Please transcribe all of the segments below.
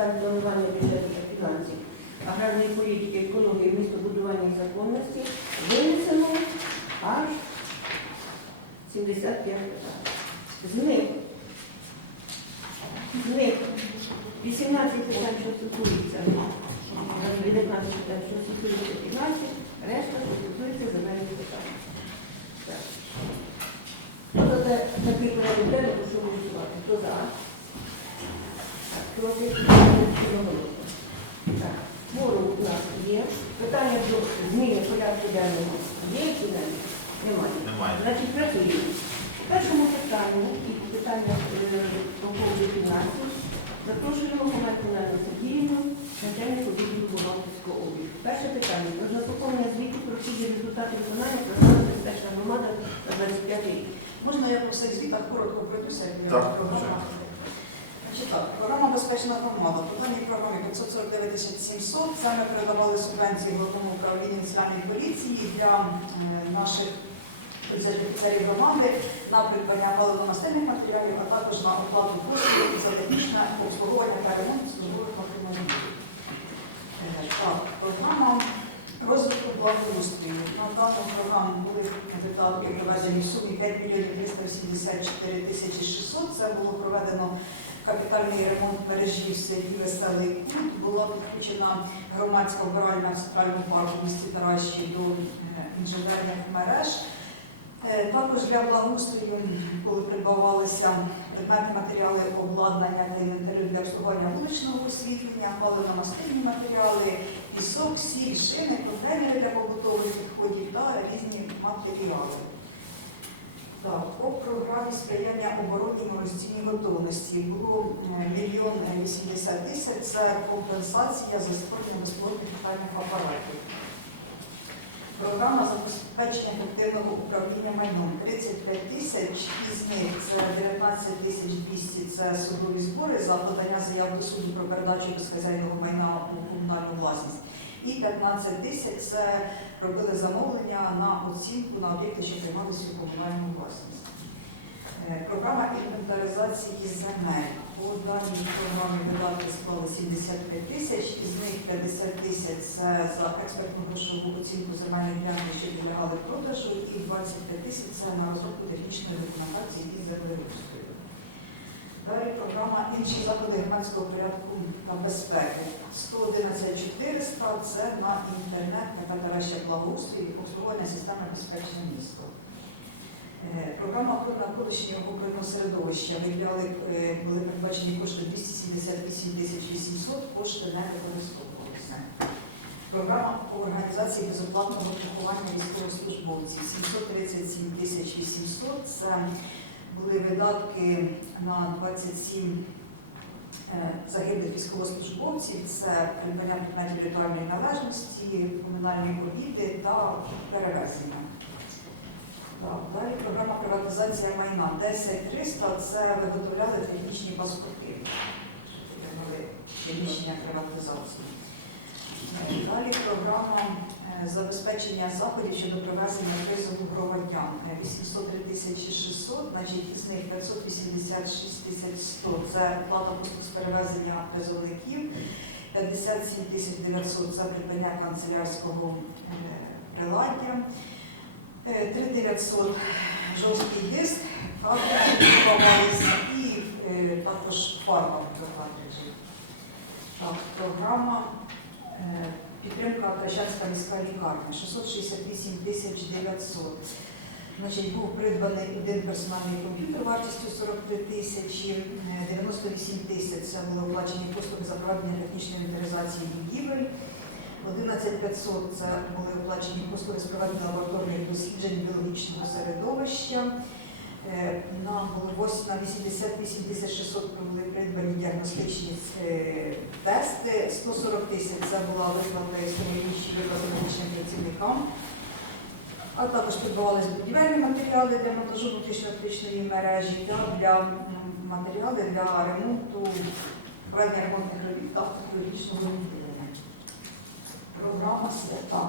питань планування фінансів, аграрної політики, екології, містобудування і законності винесено аж 75 питань. З них, з них 18 питань, що стосуються, 19 питань, що стосуються фінансів, решта, стосується земельних питань. Так. Хто такий порядок денний, прошу голосувати. Хто за? Проти одноголосно. Так, форум у нас є. Питання до зміни порядку денного є чи немає? Немає. Немає. Значить, працюємо. В першому питанні і питання по поводу фінансів запрошуємо Нелу Сергіївну, начальнику відділу бухгалтерського обліку. Перше питання про заповнення звіту про всі результати виконання програми «Безпечна громада» на 25 рік. Можна я по всіх звітах коротко пройдуся? як Так, програма? Так, програма Безпечна громада. По даній програмі 549 тисяч 700. Це ми передавали субвенції головному управлінню національної поліції для наших офіцерів громади на придбання паливно-мастильних матеріалів, а також на оплату послуг за технічне обслуговування та ремонт службових автомобілів. Так, програма розвитку благоустрою. На дану програму були видатки проведені в сумі 5 мільйонів 384 тисячі 600. Це було проведено капітальний ремонт мережі в селі Веселий Кут. Була підключена громадська вбиральня в центральному парку місті Таращі до е, інженерних мереж. Е, Також для благоустрою, коли придбавалися предмети, матеріали обладнання для інвентарю для обслуговування вуличного освітлення, паливно-мастильні матеріали, пісок, сіль, шини, контейнери для побутових відходів та різні матеріали. Так, по програмі сприяння обороні морозційній готовності було е, мільйон вісімдесят тисяч. Це компенсація за створення безплатних літальних апаратів. Програма забезпечення ефективного управління майном 35 тисяч, із них це 19 тисяч 200 – це судові збори за подання заяв до суду про передачу безхазяйного майна у комунальну власність. І 15 тисяч це робили замовлення на оцінку на об'єкти, що приймалися у комунальну власність. Е, Програма інвентаризації земель. По даній програмі видатки склали 75 тисяч, із них 50 тисяч це за експертну грошову оцінку земельних ділянок, що підлягали продажу, і 25 тисяч це на розробку технічної документації і землеустрою. Програма інші заходи громадського порядку та безпеки. 111 400 – це на інтернет, на передача благоустрій і обслуговування системи безпечне місто. Е, Програма охорони навколишнього природного середовища виділяли, е, були передбачені кошти 278 тисяч 800, кошти не використовувалися. Програма по організації безоплатного поховання військовослужбовців 737 тисяч 800. Це були видатки на 27 е, загиблих військовослужбовців. Це придбання предметів ритуальної належності, комунальні обіди та перевезення. Далі програма приватизація майна 10300 це виготовляли технічні паспорти. Рішення приватизації. Е, Далі програма забезпечення заходів щодо привезення призову громадян Е, 803 тисячі 600, значить із них 586 тисяч 100 це плата послуг з перевезення призовників, 57 тисяч 900 це придбання канцелярського е, приладдя. 3900 жорсткий диск, картриджі і е, також фарба до картриджів. Так, програма е, підтримка Трещанська міська лікарня 668 тисяч 900. Значить, був придбаний один персональний комп'ютер вартістю 43 тисячі, е, 98 тисяч це були оплачені послуги за проведення технічної інвентаризації будівель. 11500 це були оплачені послуги з проведення лабораторних досліджень біологічного середовища. Е, Нам було вось- на 88 тисяч 600 були придбані діагностичні е, тести, 140 тисяч це була виплата історичні виплати медичним працівникам. А також придбавалися будівельні матеріали для монтажу внутрішньо-електричної мережі та для матеріали для ремонту, проведення ремонтних робіт та технологічного відділення. Програма свята.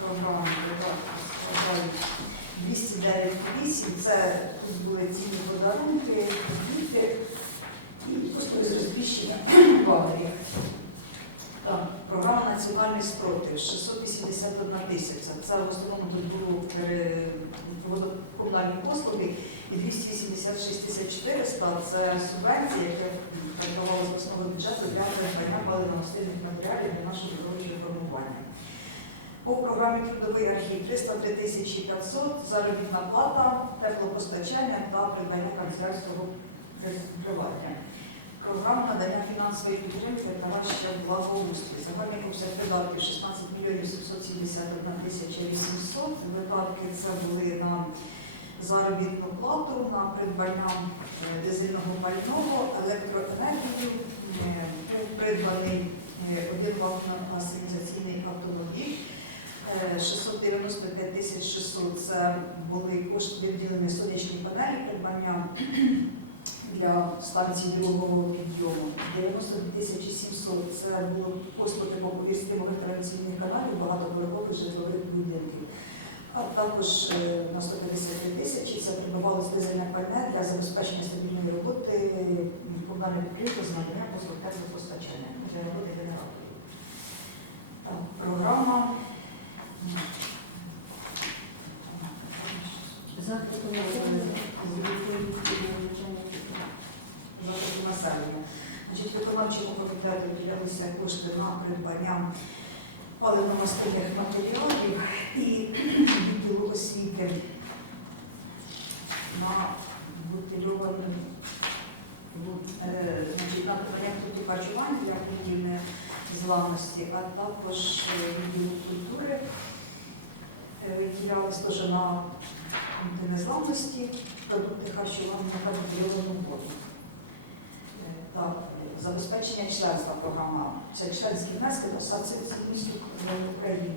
Програма 209 це тут були цінні подарунки, діти і просто розміщення бабері. Програма національний спротив 681 тисяча. Це в основному тут було е, комунальні послуги і 286 тисяч 400 це субвенція, яка передавалася з основного бюджету для передбання паливно-мастильних матеріалів для нашого по програмі Трудовий архів 303 тисячі 500, заробітна плата, теплопостачання та придбання канцелярського прикривання. Програма надання фінансової підтримки та ваща благоустрій. Загальний обсяг видатків 16 мільйонів 771 тисяча 800. Видатки це були на заробітну плату, на придбання е, дизельного пального, електроенергію, е, був придбаний е, один вакуумно-асенізаційний автомобіль. Е, 695 тисяч 600 це були кошти виділені сонячні панелі, придбання для станції другого підйому. 92 тисячі 700 це було послуги по повістки вегетараційних каналів, багатоповерхових житлових будинків. А також е, на 153 тисячі це придбавалося дизельне пальне для забезпечення стабільної роботи комунального підприємства з надання послуг теплопостачання для роботи генераторів. Так, Програма. Захисту населення з відповідністю захисту населення. Значить, виконавчому комітету виділялися кошти на придбання паливно-мастильних матеріалів і відділу освіти на бутильовану е, на продуктів харчування для будівлі зламості, а також е, відділу культури е, виділялись теж на незламності, продукти харчування та бутильовану воду. Е, е, забезпечення членства програма. Це членські внески до Асоціації міст України.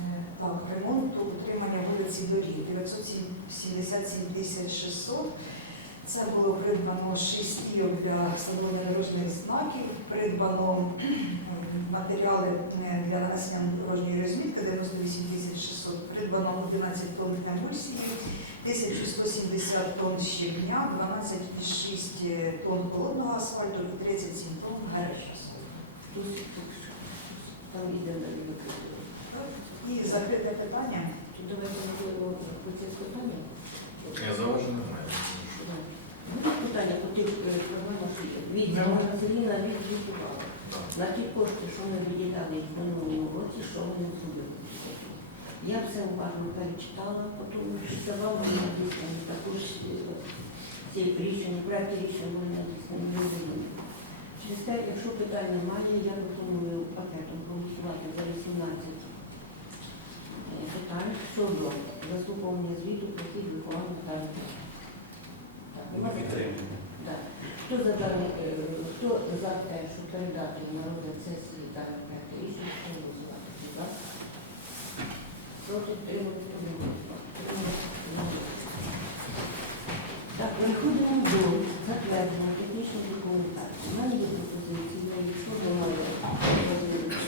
Е, Так, ремонт утримання вулиці доріг 977 тисяч 600. Це було придбано 6 стійок для встановлення знаків, придбано е, матеріали е, для нанесення дорожньої розмітки 98 тисяч 600, придбано 11 тонн емульсії, 1170 тонн щебня, 12,6 тонн холодного асфальту і 37 тонн гарячого асфальту. Там іде далі. І закрите питання. Чи давайте можливо по цих питаннях? Я зауважень немає. Будуть питання по тих е, програмах, від Можна Селіна. На ті кошти, що ми виділяли в минулому році, що вони зробили. Я все уважно перечитала, потім все вам написано, також е, ці рішення, проекти рішення вони написані не виділені. Через те, якщо питань немає, я пропоную пакетом голосувати за 18 е, питань щодо заслуховування звіту про хід виховання та. Хто за е, те, щоб передати на розгляд сесії дане проект рішення, хто голосувати? Хто за? Проти підтримати Так, переходимо до затвердження технічної документації. У мене є пропозиції, якщо немає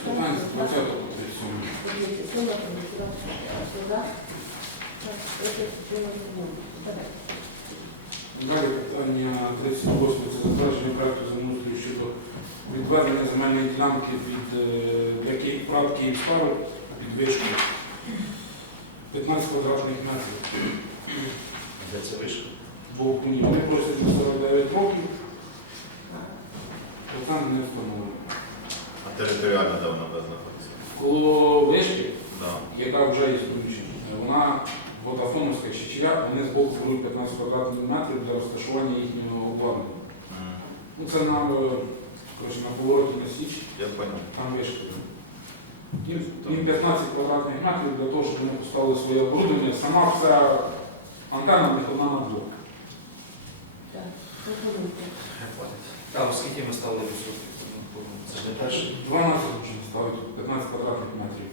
Питання з 20 по 37. Сума проголосував, хто за? Так, проти підтримати не можна. Давай. Далі питання 38. Це затвердження проекту землеустрою щодо відведення земельної ділянки під е, для Ки- ПРАТ Київстар під вишкою. 15 квадратних метрів. Де це вийшло? Бо на 49 років, то там не встановлено. А територіально де вона буде знаходитися? Коло вишки, Да. яка вже існуюча, вона Водафоновська Чечія, вони з боку беруть 15 квадратних метрів для розташування їхнього обладнання. М, Ну, це на, е, коротше, на повороті на Січ, Я там вишки. Їм, їм 15 квадратних метрів для того, щоб вони поставили своє оборудовання. Сама вся антенна в них одна на блок. Так, пропонуйте. А оскільки ми ставили відсотки? Це ж не перший. 12 можна ставити, 15 квадратних метрів.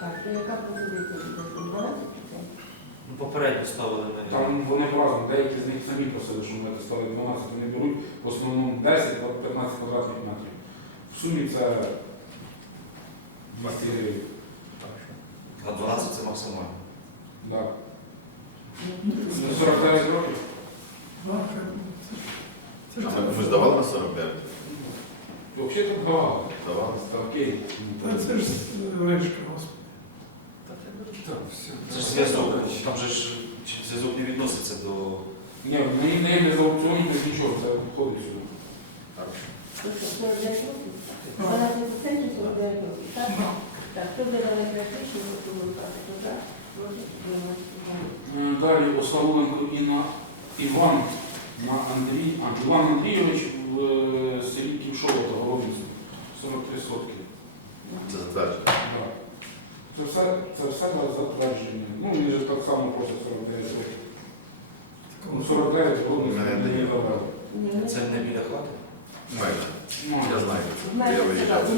Так, то яка пропозиція буде? 12 Ну, попередньо ставили ми. Там вони по-разному, деякі з них самі просили, що ми ставили 12, вони беруть в основному 10 або 15 квадратних метрів. В сумі це 200 гривень. А 12 це максимально. Да. 49 років. А ми, ми здавали на 49? Взагалі тут давали. Давали? Ставки. Та це ж вишка, господи. Це ж зв'язок. Там же ж чи зв'язок не відноситься до. Ні, ми не є за аукціонів, без нічого, це входить сюди. Так. Ну що, 49 років? 12% 49 років, так? Так, хто буде далі практично, хто буде Е, Далі Осавуленко Інна Іван на Андрій, а, Іван Андрійович в е, селі Ківшово та Горобинську. 43 сотки. Це затверджено. Да. Це все, це все затвердження. Ну, він же так само просить 49 років. Ну, 49 років не дає. Це не біля хати? Майже. Ну, Я знаю. Я виїжджав.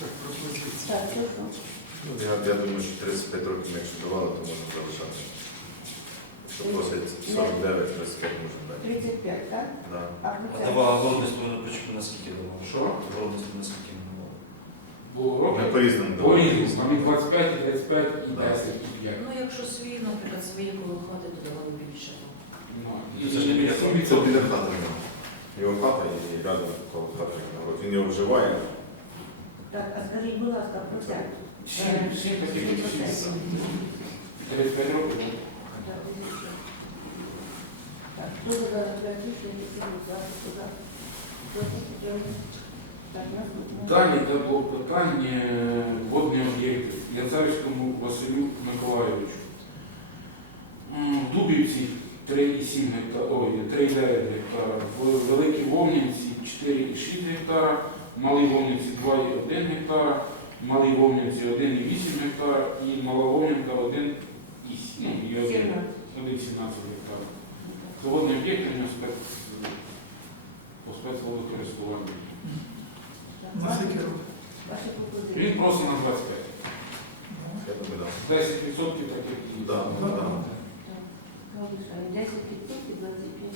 Так, пропозиція. Так, це що? Ну, Я, я думаю, що 35 років, якщо давали, то можна залишати. Якщо просять 49, 35 можна дати. 35, так? Да. А А це? давала городництво на початку наскільки давала? Що? Городництво наскільки не давала? Було Ми роки. по-різному По давали. різному. Там і 25, і 35, і Да. 10, і 5. Ну, якщо свої, наприклад, свої коло хати, то давали більше. Ну, Ну, це ж не біля хати. Це біля хати в нього. Його хата і рядом коло хати. От Він його вживає. Так, а скажіть, будь ласка, процент. Сім, сім таких, Сім сім. процентів. 35 років. Так, хто за дане практично, якщо не платить, хто за? Проти, утримались? Так, наступне. Далі йде було питання е, водні об'єкти Яцарському Василю Миколайовичу. В Дубівці 3,7 гектара, 3,9 гектара, в Великій Вовнянці 4,6 гектара, в Малій Вовнянці 2,1 гектара, Малій Вовнянці 1,8 гектара і Мала Вовнянка 1,8 ну, і 1, 17. 1,17 гектара. Це водні об'єкти у нього спец, по спецводокористуванню. Так, років? Ваші Він просить на 25. Я думаю, да. 10% так як і Да, Да. да. 10 відсотків, 25.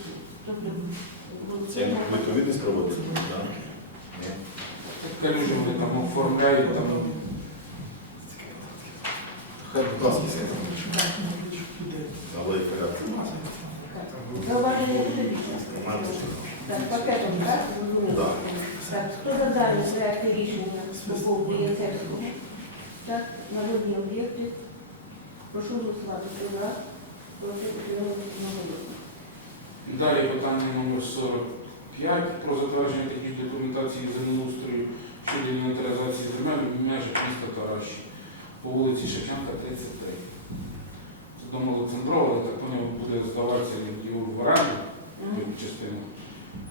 Тобто, Це відповідність проводити. Да? Калюжі вони там оформляють, там Хай будь ласка, Людей. але і порядку. Зауваження буде Так, пакетом, так? Зрозуміло. Да. Так, хто за дані проекти рішення по поводу Янцевського? Так, народні об'єкти. Прошу голосувати. Хто за? Проти підтримувати одноголосно. далі питання номер 45 про затвердження технічної документації землеустрою щодо інвентаризації земель в межах міста Таращі по вулиці Шевченка, 33. Це дом Олександрова, я так поняв, буде здаватися його в оренду частину,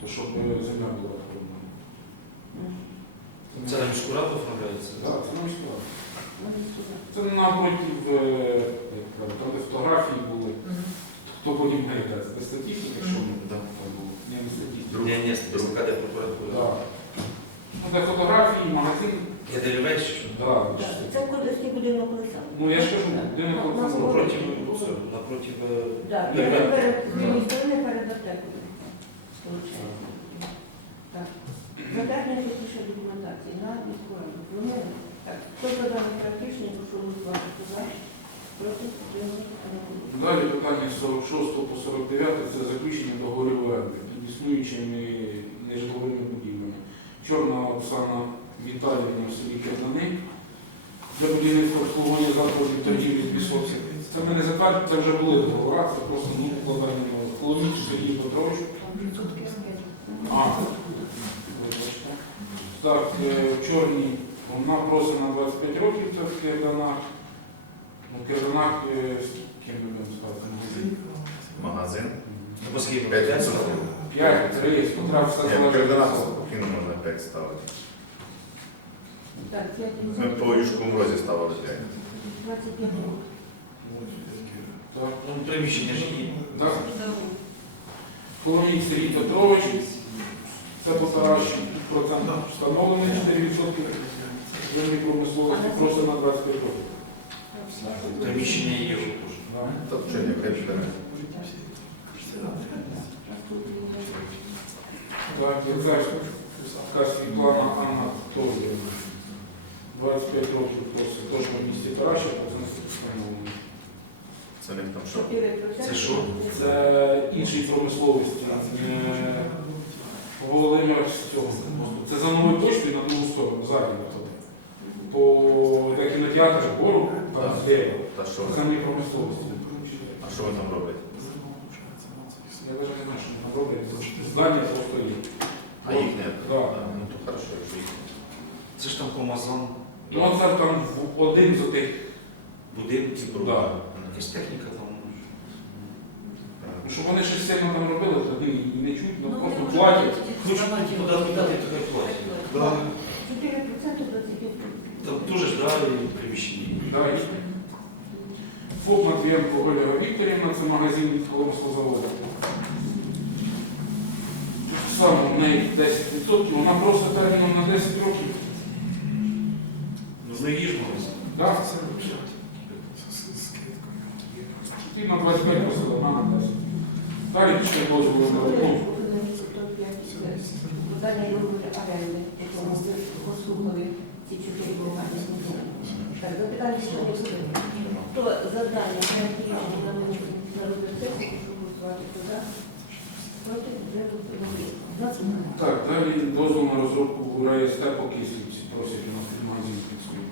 то щоб земля була оформлена. Це на міську раду оформляється? Так, це нам сказали. Вони. Це напротив, е, там де фотографії були. Хто потім знайде? Це статистика, що Да. Там було? Ні, не статистика. Друг. Ні, ні, де прокуратура. Да. Ну, де фотографії, магазин, Я де людей що? да. Так, Це кодовський будинок Олександр. Ну я ж кажу, будинок Ну, Олександрова. Напротив, напротив, е, Так, я так. перед з перед аптекою. Получається. Так. Затвердження технічної документації на раду. Плануємо? Так. Хто за даний практичний, прошу голосувати. За? Проти? Далі питання з 46 по 49 це заключення договорів оренди існуючими нежитловими будівлями. Чорна Оксана Віталіївна в селі Кернани для будівництва обслуговування закладів торгівлі Пісоці. Це ми не затверджуємо, це вже були договори, це просто ну, вкладання нових. Коломіч Сергій Петрович. А. Так, е, в чорній вона просить на 25 років, це в Керданах. Ну, в Керданах, е, скільки ми будемо ставити? Магазин. оскільки 5 5 відсотків. 5, 3, спотрав все Ні, залежить. від нас спокійно можна 5 ставити. Так, Ми по Юшковому розі ставили 5. 25. Так, Ну, приміщення ж є. так. Коломій Сергій Петрович, це по процент встановлений 4%. Землі промисловості просто на 25 років. Приміщення є. Тобто, що ні, хай Так, Яцерська Світлана Анатоліївна. 25 років просить теж на місці Тараші, процент встановлений. Це в них там що? Це що? Це інший промисловості. Е, з цього. Це за новою почтою на другу сторону, туди. По де гору, там зліва. Та що ви? Землі промисловості. А що ви там робите? Я навіть не знаю, що там роблять. Здання просто є. А їх не? Да. Ну то хорошо, якщо їх. Це ж там комазон, Ну, а це там в- один з тих. будинки, Да. якась техніка там. Щоб вони щось сильно там робили, тоді і не чуть, ну Ну, просто платять. Хочуть здавати податки дати, то хай платять. Да. 4% 25%. Там дуже ж да, і приміщення. Да, і ФОП Матвієнко Ольга Вікторівна, це магазин від Коломського заводу. Саме в неї 10%, вона просто терміном на 10 років. Ну, з неї ж магазин. Да? І на 25 посила, вона на 10. Далі пішли дозволи на роботу. Подання договору оренди, якому послухали ці чотири бумаги. Так, запитання що. Хто завдання на рішення на винесення на розгляд сесії, прошу голосувати. За? Проти? Так, далі дозвол на розробку РСТ по кисівці. Просять у нас під магазин підсує.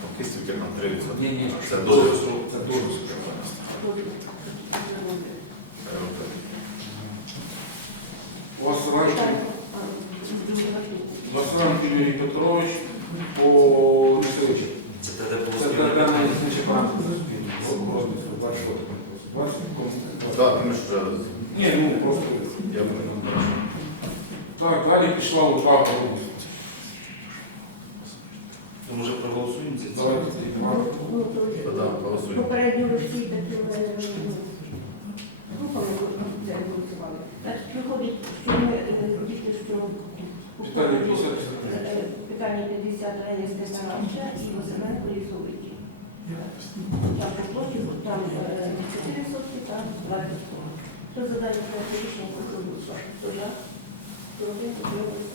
По кистівки там 3%. Ні, ні, Це дозвіл. Це дозвіл. Друге, ваше. Василенко Юрій Петрович по Неселичі. Це де було Це спільне. терена існича практика. Бачите, Так, ми ж вже Ні, ну просто. я понял. Хорошо. Так, далі пішла Лука. То може проголосуємо це? Давайте. Ну. Попередньо ви всі такими е, групами голосували. Так, виходить, що ми е, діти, що Питання 50. Е, питання 50 Раїс Тараща і Василенко Лісовичі. Там по площі, там е, 4 сотки, там 20 соток. Хто задає проєкт рішення голосувати? Хто за? Проти?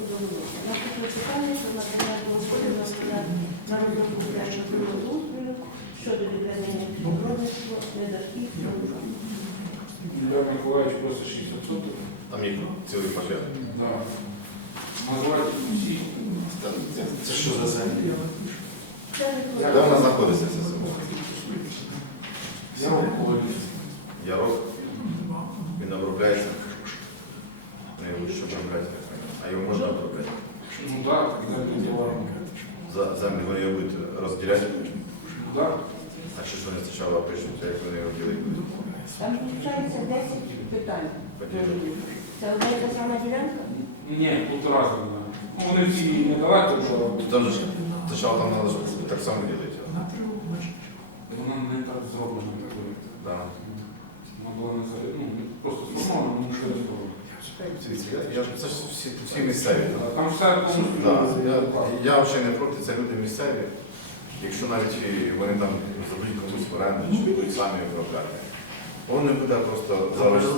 Одноголосно. Наступне питання про надання на складання на розробку проєкту устрою щодо відведення підробництва недашків Ілля Миколаївич просить 60 соток. Там їх цілий пакет. Назвати. Це що за землі? Де вона знаходиться ця село? Я Миколаївич. Ярок. Він обробляється. Не його що обробляти, а його можна обробляти. Ну так, так, діла. За землю вони його будуть розділяти. Да. А що ж вони спочатку пишуть, як вони його ділять будуть? Там включається 10 питань. Поділити. Це одна і та сама ділянка? Ні, тут разом. да. Ну, вони всі недалеко, що Там же ж спочатку там треба ж так само ділити. вона не так зроблена. як ви. Да. Вона була не за- Ну, ну що. Я, я, ж- це ж всі, всі місцеві. Там все повністю. Да, я, я взагалі не проти, це люди місцеві. Якщо навіть і вони там забудуть комусь в оренду, чи будуть самі обробляти. Воно не буде просто Там залежати.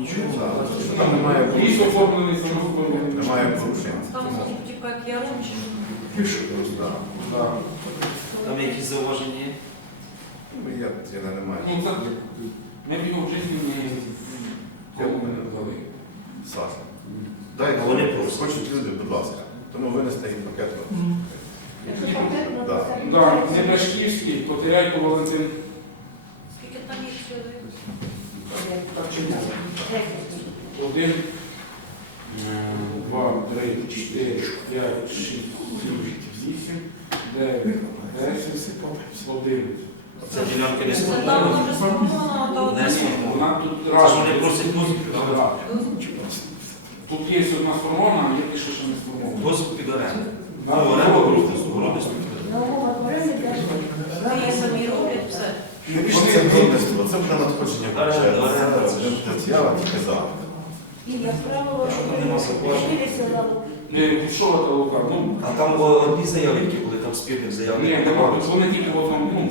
нічого. Так, що Там немає Ліс порушень. оформлений самозбором. Немає порушень. Там, типу, як яром чи що? Да. Да. Там якісь зауваження є? Ну, Я, я немає. Ну, це не б його в житті не Я повинен дали. Саша. Дайте, Вони просять. хочуть люди, будь ласка. Тому винести їх пакет. Да. Да, Небашківський, Потеряйко Валентин. Скільки там їх сюди? Один, е, два, три, чотири, п'ять, шість, сім, вісім, дев'ять, десять, одинадцять. Не Це сформована. то Не сформована. Тут Це ж разом. вони просять дозвіл. Да. Тут є одна сформована, а є ті, що ще не сформована. Дозвіл під оренду. Ну, оренда городництво, городництво. на умовах оренди теж Вони самі роблять все. Не Оце пішли. виробництво, це буде надходження Оренда, оренда, Це ж- буде з'ява тільки за. І, як правило, Що там нема зауважень? чотири села Не пішов та лука. Ну, А там о, одні заяви, які були там спірних заяв. ні, нема. Тут вони тільки в одному. Ну,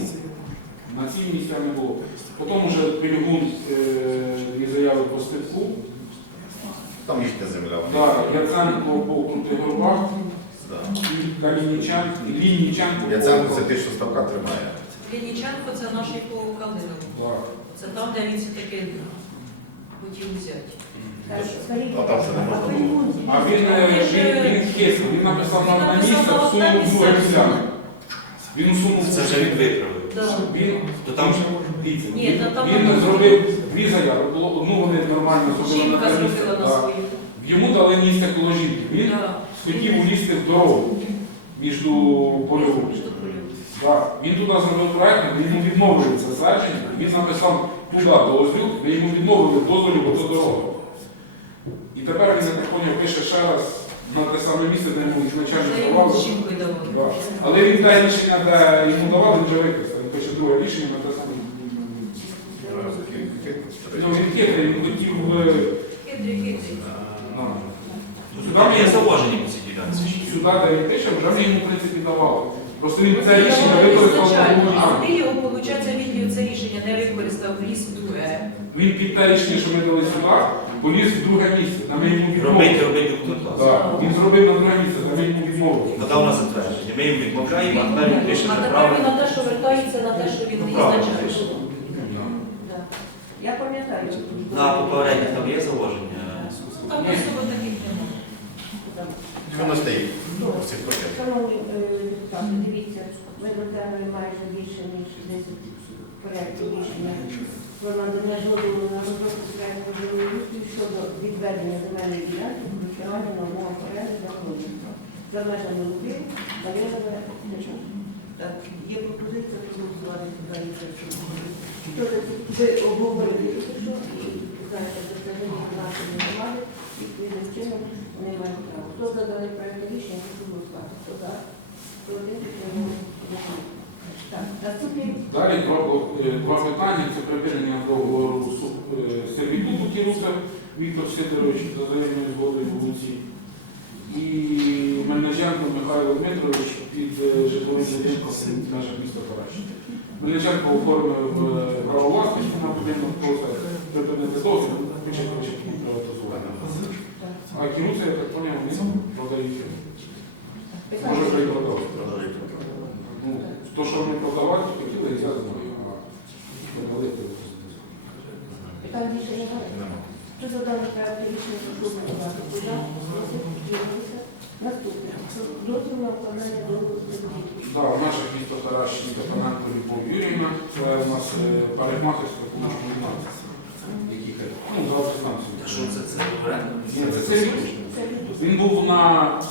на цій місця не було. Потім уже Пілігун е, і заяви по степку. Там їхня земля. Да, Яценко по крутих горбах. Да. І Калінічан, і Лінічанко. Яценко це ти, що ставка тримає. Лініченко це наш по Калинову. Це там, де він все таки хотів взяти. А там це не можна було. А він, е, він, він написав на місце, всунув в друге місце. Він усунув Це вже він виправив. Да. Він, То там же дивіться, Ні, він, та там він зробив дві заяви. Було одну вони нормально зробили на Жінка те місце. зробила на свою. Йому дали місце коло жінки. Він Да. хотів улізти в дорогу між. Так, він туди зробив проект, ми йому відмовили це ствердження, він написав туди дозвіл, ми йому відмовили в дозволі, бо це дорога. І тепер він, я так поняв, пише ще раз на те саме місце, де йому ізначально Це йому давали. Да. Але він те рішення, де йому давали, він вже використав. Друге рішення те саме. Ну, він хитрий, він хотів е, є зауваження по цій сюди, де він пише, вже ми йому, в принципі, давали. Просто він це рішення використав А ти його, виходить, він це рішення не використав, вліз в друге. Він під те рішення, що ми дали сюди, поліз в друге місце, де ми йому Робити, відмовили. робити документацію. Так, він зробив на друге місце, де ми йому відмовили. Надав на затвердження. Ми їм відмовляємо, а тепер він пише А тепер він правильно. на те, що вертається на те, що він Ну, правильно. Да. Я пам'ятаю. На попередніх там є зауваження? Ну, Там. Що на стоїть? цих пакетах? Шановні е, депутати, дивіться, ми розглянули майже більше ніж 10 порядків рішення про надання дозволу на розробку проекту землеустрою щодо відведення земельної ділянки користування на умовах оренди за городництва. За межами Луки, Валерова, Нечук. Так, є пропозиція проголосувати. Хто за? Ви обговорили що знаєте, що це нашої громади, відповідним чином вони мають право. Хто за даний проект рішення, прошу голосувати. Хто за? Хто один, підтримує. Далі два, е, два питання. Це припинення договору е, сервітуту Кіруса Віктор Сидорович за взаємною згодою вулиці. І Мельниченко Михайло Дмитрович під е, житловим будинком межах міста Параші. Мельниченко оформив право власності на будинок, просить припинити дозвіл, хоче хоче приватизувати. А Кіруса, я так поняв, вони продають. Може, питання. То, що ми продавати хотіли, я знаю, Питання більше немає. Нема. Хто за рішення, прошу голосувати. За? Просить підтримується. Наступне. Дозвіл на виконання договору. Да, в наших місто Тараш Степаненко Любов Юрівна, це у нас е, парикмахерська кулачка 12, які ну, завжди станцію. Та що це? Це оренда? Ні, це. Це Він був на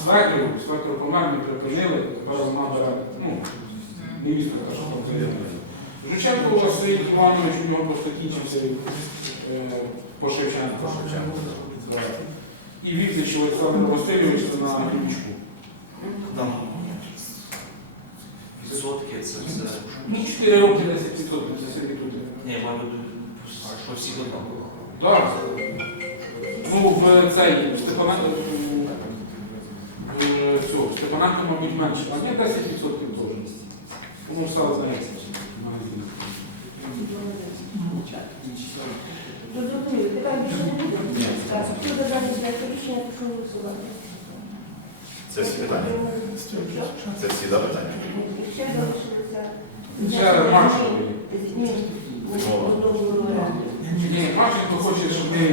свекрі, свекру помер, ми припинили, тепер вона бере, ну, що там заєднує. Жученко Василь Іванович, у нього просто кінчився е, по Шевченку. І Віктич Олександр Васильович це на Ключку. Відсотки, це. Ну, 4 роки 10 відсотків, це сервітути. Ні, мабуть, по всіх однаково. Так. Ну, в цей Степаненко, мабуть, менше. А є 10 відсотків теж. Воно все знається. магазин. Питань більше не буде? Хто за даний проект рішення, прошу голосувати. Це всі питання. Це всі да, питання. Ще залишилося. Ще договору. Ні, Марченко хоче, щоб ми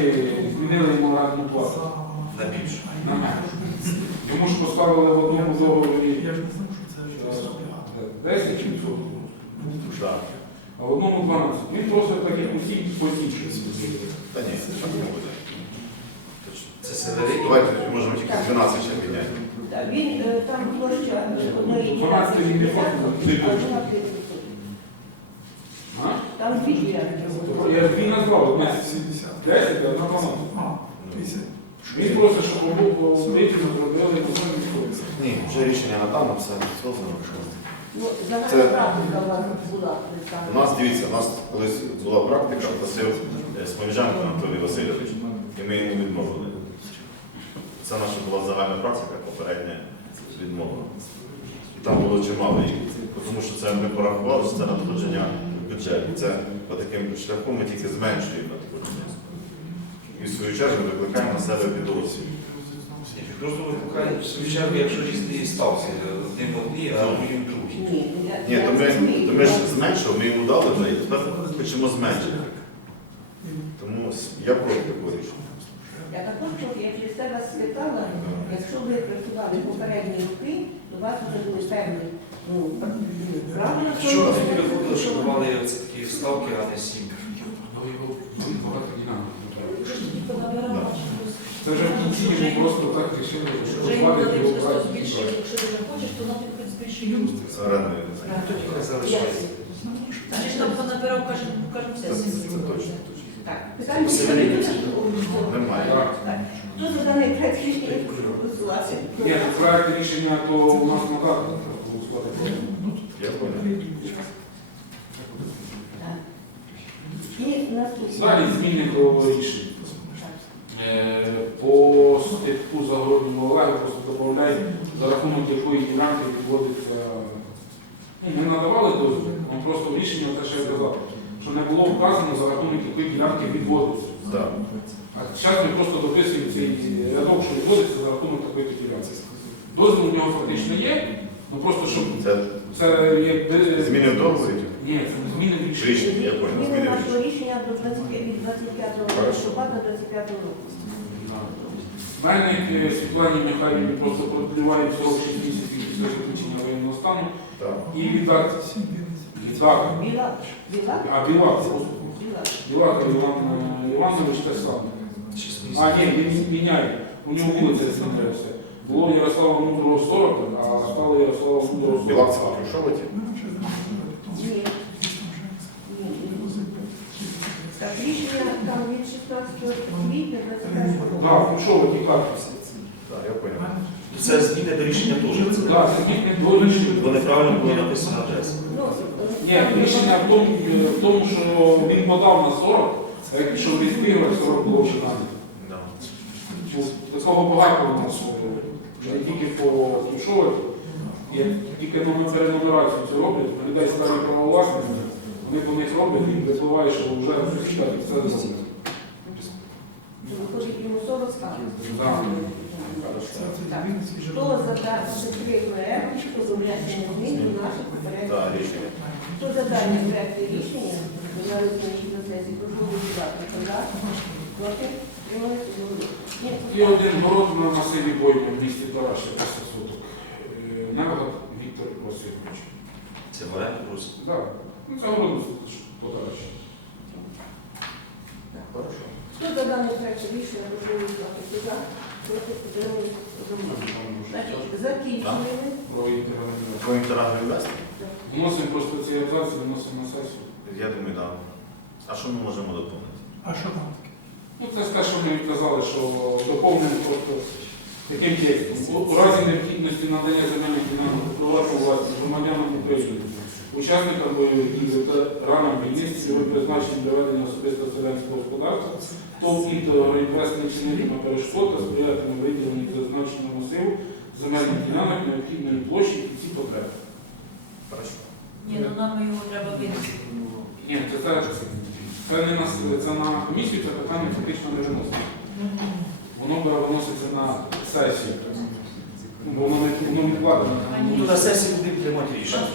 змінили йому плату На більше. на менше. Йому ж поставили в одному договорі Я ж не знав, що це вже 10 відсотків, Так. а в одному 12. Він просить таких усіх потічних. Та ні, що не буде. Це северині. Давайте, можемо тільки 12 ще підняти. Так, Він е, там площа одної 12 він не хоче, а друга 30 А? Там дві ділянки. Я дві назвав, одна 70. 10, а одна 12. Він просить, щоб обох третю зробили на самі Ні, вже рішення надано, все создано. Ну, Це- практика у вас була У нас, дивіться, у нас колись була практика, просив е, Анатолій Васильович, і ми йому відмовили. Це наша була загальна практика, попередня відмова. І там було чимало їх, тому що це ми порахували, що це надходження в бюджет. Це по таким шляхом ми тільки зменшуємо надходження. І в свою чергу викликаємо на себе підрозділ. В свою чергу, якщо різні ставки, одним одні, а другим другі. Ні, Ні, я то ми, розумію. то ми ж зменшили, ми йому дали вже, і тепер хочемо зменшити. Тому я проти такого рішення. Я також проти, я через тебе спитала, якщо ви працювали попередні роки, то у вас вже були певні ну, право на Що тоді виходило, що давали оце такі ставки, а не сім? Багато динаміки. Бачив, Це вже в кінці ми просто так рішили, що вже йому його просто брати. якщо ти не хочеш, то нам хоч збільшує. З орендою. Ну, Тоді залишається. А ж там понабирав, каже, каже, все, Це- це точно. Так, питання. Немає. Так. Хто за даний проект рішення прошу голосувати? Ні, тут проект рішення, то у нас на карту треба голосувати. Я понял. Так. І наступне. Далі зміни до рішень. Е, По статку загороднього Олега просто додають, за рахунок якої ділянки відводиться. Ну, Ми надавали дозвіл, але просто в рішенні те, що я казав, що не було вказано, за рахунок якої ділянки відводиться. А зараз ми просто дописуємо цей рядок, що відводиться за рахунок такої ділянки. Дозвіл у нього фактично є, ну просто щоб Це це якби. зміни в договорі? Ні, це не зміни в рішенні. Рішення, я понял. Зміни Зміни в нашого рішення. рішення до 25 від 25 Хорошо. листопада 25 року. Мельник е, Світлані Михайлівні просто продлівають 46 місяців після закінчення воєнного стану Так. і віддати віддати. Біла, біла, А Білак, біла. Білак Іван е, Іванович те саме. Шість А, місяців. ні, він міняє. У нього вулиця змінилася. Було Ярослава Мудрого 40, а стало Ярослава Мудрого 40. Білак це Крушовиті? Ні. Ні, ні. Так, рішення там від 16 квітня 21 року. Так, Крушова тікати. Так, я понял. Це зміни до рішення теж. Це Так, зміни до рішення. Бо неправильно було написано адреса. Ну, Ні, рішення в тому, в тому, що він подав на 40, а як пішов відбігав, 40 було 16. Да. Ну, Такого багато у нас е, не тільки по Сушові, як тільки номер- перенумерацію цю роблять, людей старі правовласники, вони по них роблять і випливає, що вже сусіда під це зроблять. то виходить йому 40 стало. Да. Так. Хто за проект, хто за внесення змін до рішення. Хто за дані проекти рішення, на сесії, прошу голосувати. За? Проти? І один город на масиві бойку в місті Тараші, 10 соток. Е, Невгод Віктор Васильович. Це в оренду просто. Да. Ну, це город по Тараші. Хорошо. Хто за даний проект рішення, прошу голосувати. За? Проти? Трималися? Значить, закінчили. Про інтернет. Про інтерагру? Вносимо просто ці абзаці, виносимо на сесію. Я думаю, так. А що ми можемо доповнити? А що там? Ну, це те, що ми казали, що доповнимо просто таким текстом. У, разі необхідності надання земельних ділянок приватну власність громадянам України, учасникам бойових дій, ветеранам війни, цільовим призначенням для ведення особистого селянського господарства, то інвест не чинитиме перешкод та сприятиме виділенню зазначеному силу земельних ділянок необхідної площі і ці потреби. Ні, ну нам його треба винести. Ні, це, це, це не на, це на комісію, це питання фактично не виноситься. Воно перевиноситься на сесію. Бо воно не воно не вкладено. Ну, на сесії будемо приймати рішення.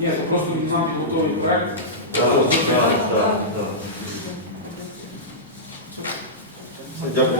Ні, то просто нам готовий проект. Так, так, так. Дякую.